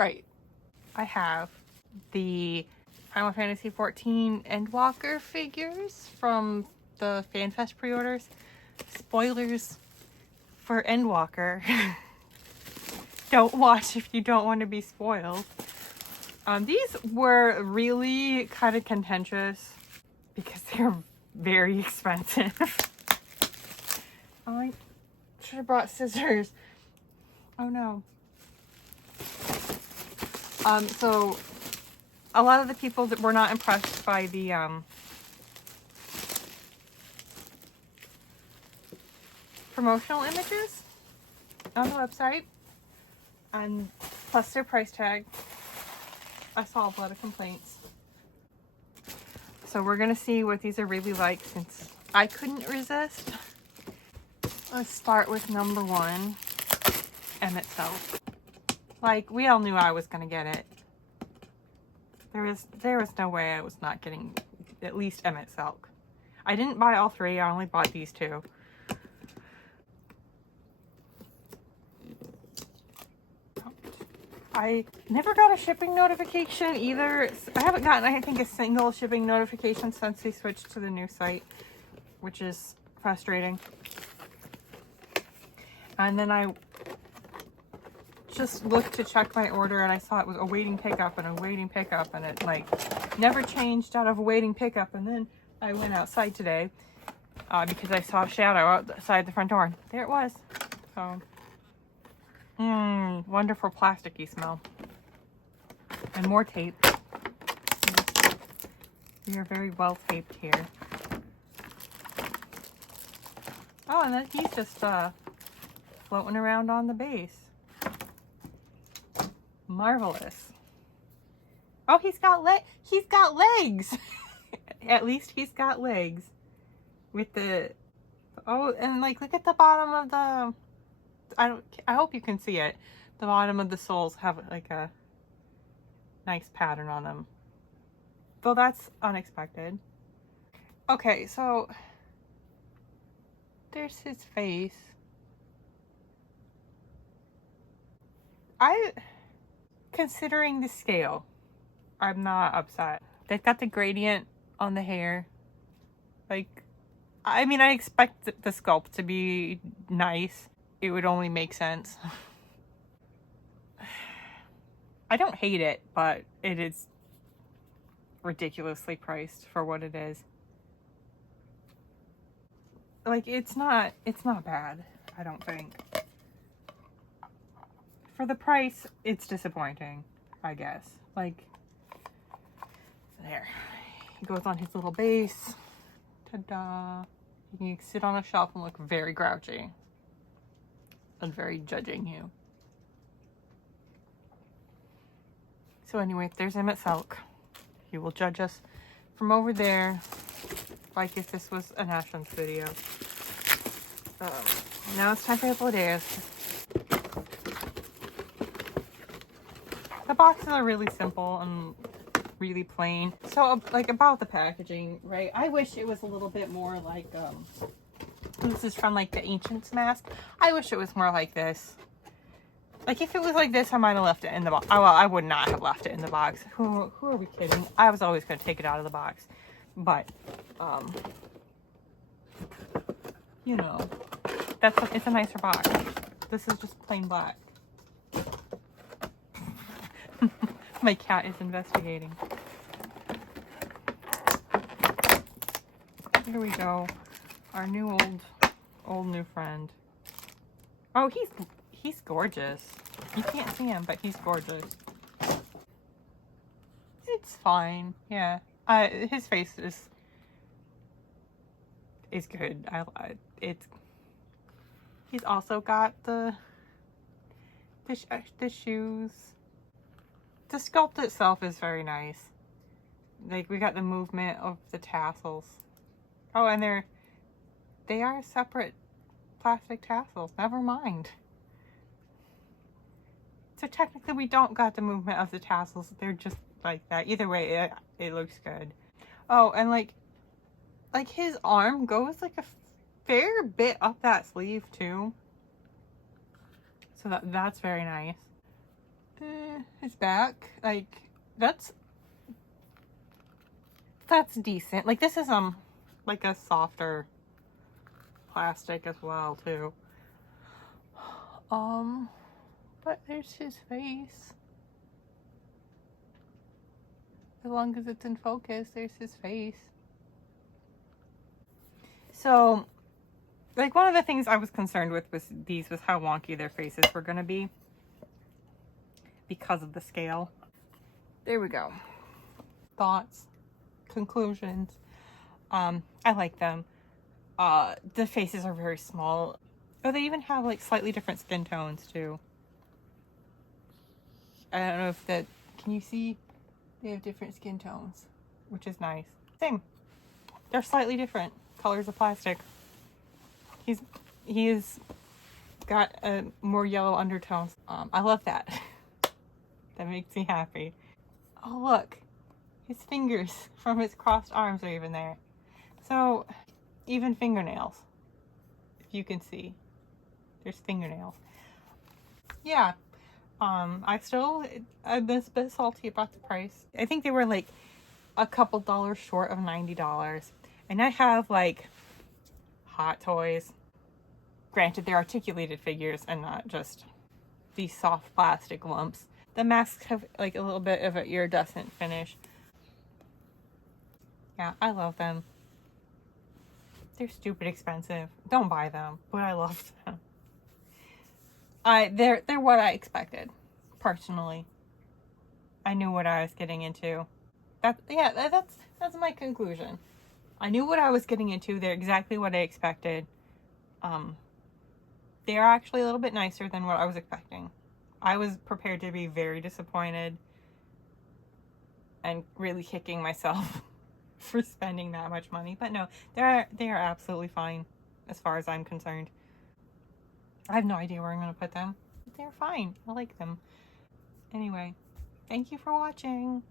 Right. I have the Final Fantasy XIV Endwalker figures from the FanFest pre-orders. Spoilers for Endwalker. Don't watch if you don't want to be spoiled. These were really kind of contentious because they're very expensive. I should have brought scissors. Oh no. So a lot of the people that were not impressed by the promotional images on the website, and plus their price tag. I saw a lot of complaints. So we're gonna see what these are really like since I couldn't resist. Let's start with number one, Emet-Selch. Like, we all knew I was gonna get it. There was no way I was not getting at least Emet-Selch. I didn't buy all three, I only bought these two. I never got a shipping notification either. I haven't gotten, I think, a single shipping notification since they switched to the new site, which is frustrating. And then I just looked to check my order and I saw it was awaiting pickup and awaiting pickup, and it like never changed out of awaiting pickup. And then I went outside today because I saw a shadow outside the front door, and there it was. So wonderful plasticky smell. And more tape. We are very well taped here. Oh, and then he's just floating around on the base. Marvelous. Oh, he's got legs. At least he's got legs. With the, oh, and like, look at the bottom of the, I hope you can see it. The bottom of the soles have like a nice pattern on them. Though that's unexpected. Okay, so there's his face. Considering the scale, I'm not upset. They've got the gradient on the hair. Like, I mean, I expect the sculpt to be nice. It would only make sense. I don't hate it, but it is ridiculously priced for what it is. Like, it's not bad, I don't think. For the price, it's disappointing, I guess. Like, there. He goes on his little base. Ta-da. He can sit on a shelf and look very grouchy. And very judging you. So anyway, there's Emet-Selch. He will judge us from over there, like if this was an Ashland's video. Now it's time for Hythlodaeus. The boxes are really simple and really plain. So, like, about the packaging, right? I wish it was a little bit more like, this is from, like, the Ancient's Mask. I wish it was more like this. Like, if it was like this, I might have left it in the box. Well, I would not have left it in the box. Who are we kidding? I was always going to take it out of the box. But, you know, it's a nicer box. This is just plain black. My cat is investigating. Here we go. Our new new friend. Oh, he's gorgeous. You can't see him, but he's gorgeous. It's fine. Yeah. His face is good. He's also got the shoes. The sculpt itself is very nice. Like, we got the movement of the tassels. Oh, and they are separate plastic tassels. Never mind. So technically we don't got the movement of the tassels. They're just like that. Either way, it looks good. Oh, and like his arm goes like a fair bit up that sleeve too. So that's very nice. his back, like, that's decent. Like, this is, like a softer plastic as well, too. But there's his face. As long as it's in focus, there's his face. So, like, one of the things I was concerned with was how wonky their faces were going to be because of the scale. There we go. Thoughts, conclusions. I like them. The faces are very small. Oh, they even have like slightly different skin tones too. I don't know if that, can you see? They have different skin tones, which is nice. Same. They're slightly different colors of plastic. He's got a more yellow undertones. I love that. That makes me happy. Oh, look. His fingers from his crossed arms are even there. So, even fingernails. If you can see. There's fingernails. Yeah. I'm a bit salty about the price. I think they were like a couple dollars short of $90. And I have like Hot Toys. Granted, they're articulated figures and not just these soft plastic lumps. The masks have like a little bit of an iridescent finish. Yeah, I love them. They're stupid expensive. Don't buy them, but I love them. They're what I expected, personally. I knew what I was getting into. That's my conclusion. I knew what I was getting into. They're exactly what I expected. They are actually a little bit nicer than what I was expecting. I was prepared to be very disappointed and really kicking myself for spending that much money. But no, they are absolutely fine as far as I'm concerned. I have no idea where I'm going to put them. They're fine. I like them. Anyway, thank you for watching.